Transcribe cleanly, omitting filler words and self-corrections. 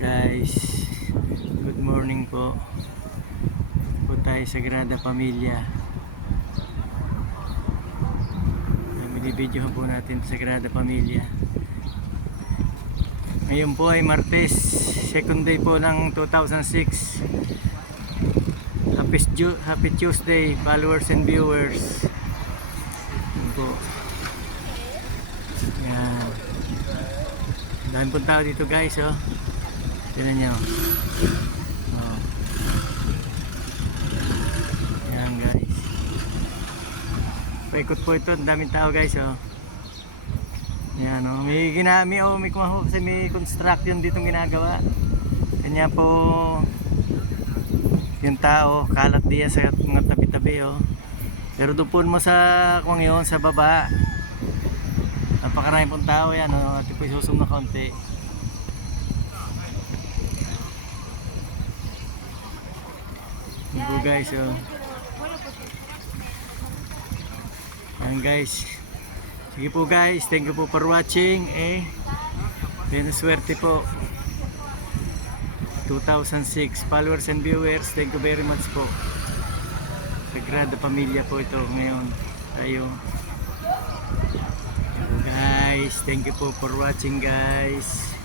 Guys, good morning po. Po tayo sa Sagrada Familia. Binibidyohan po natin sa Sagrada Familia. Ngayon po ay Martes, second day po ng 2006. Happy Tuesday, followers and viewers. Yan po. Yan. Dahil po tao dito guys, oh. Tignan nyo. Oh. Yan guys. Paikot po ito, ang daming tao guys, oh. Yan, oh. May kumaho kasi may construction ditong ginagawa. Kanya po yung tao, kalat diyan sa mga tabi-tabi, oh. Pero doon mo sa kung yun, sa baba. Napakarami pong tao yan, oh. At po isusum na konti. Yan po guys, oh. Yan guys. Sige po guys, thank you po for watching. Swerte po. 2006 followers and viewers, thank you very much po. Sagrada Familia po ito ngayon tayo. Guys, thank you po for watching guys.